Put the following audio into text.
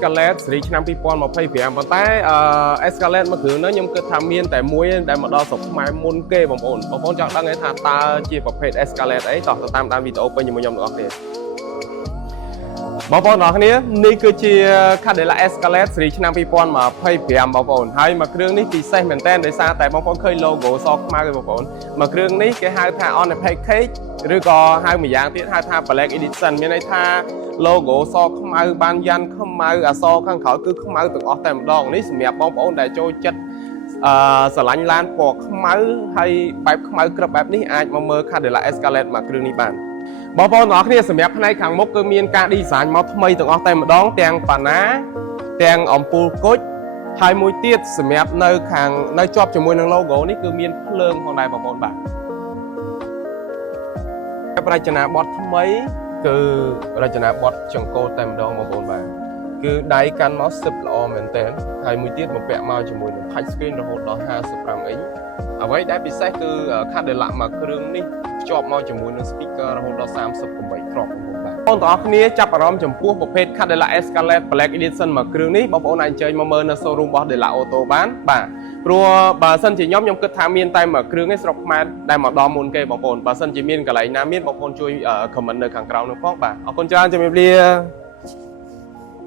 Escalade សេរីឆ្នាំ2025 ប៉ុន្តែ Escalade មួយគ្រឿងហ្នឹងខ្ញុំគិតថាមានតែមួយដែលមកដល់ស្រុកខ្មែរមុនគេបងប្អូនចង់ដឹងទេថាតើជាប្រភេទ Escalade អីតោះទៅតាមដានវីដេអូពេញជាមួយខ្ញុំទាំងអស់គ្នាបងប្អូនទាំងអស់គ្នានេះគឺជា Cadillac Escalade សេរីឆ្នាំ2025បងប្អូនហើយមួយគ្រឿងនេះពិសេសមែនតើដោយសារតែបងប្អូនឃើញ logo សខ្មៅទេបងប្អូនមួយគ្រឿងនេះគេហៅថា on the package ឬក៏ហៅម្យ៉ាងទៀតហៅថា Black Edition មានន័យថា logo សខ្មៅបានយ៉ាន់ខ្មៅអក្សរខាងក្រោយគឺខ្មៅទាំងអស់តែម្ដងនេះសម្រាប់បងប្អូនដែលចូលចិត្តស្រឡាញ់ឡានពណ៌ខ្មៅហើយបែបខ្មៅក្រឹបបែបនេះអាចមកមើល Cadillac Escalade មួយគ្រឿងនេះបានបងប្អូនទាំងអស់គ្នាសម្រាប់ផ្នែកខាងមុខគឺមានការ design មកថ្មីទាំងអស់តែម្ដងទាំងប៉ាណាទាំងអំពូលគុជហើយមួយទៀតសម្រាប់នៅជាប់ជាមួយនឹង logo នេះគឺមានភ្លើងផងដែរបងប្អូនបាទរចនាបថថ្មីគឺរចនាបថចង្កូតតែម្ដងបងប្អូនបាទគឺដៃកាន់មកសិបល្អមែនតើហើយមួយទៀតបំពាក់មកជាមួយនឹង touch screen រហូតដល់55 អ៊ីងអ្វីដែលពិសេសគឺ Cadillac មួយគ្រឿងនេះភ្ជាប់មកជាមួយនឹង speaker រហូតដល់38គ្រាប់បងប្អូនបាទបងប្អូនទាំងអស់គ្នាចាប់អារម្មណ៍ចំពោះប្រភេទ Cadillac Escalade Black Edition មួយគ្រឿងនេះបងប្អូនអាចអញ្ជើញមកមើលនៅ showroom របស់ Dela Auto បានបាទព្រោះបើសិនជាខ្ញុំគិតថាមានតែមួយគ្រឿងឯងស្រុកខ្មែរដែលមកដល់មុនគេបងប្អូនបើសិនជាមានកន្លែងណាមានបងប្អូនជួយ comment នៅខាងក្រោមនោះផងបាទអរគុណច្រើនជំរាបលា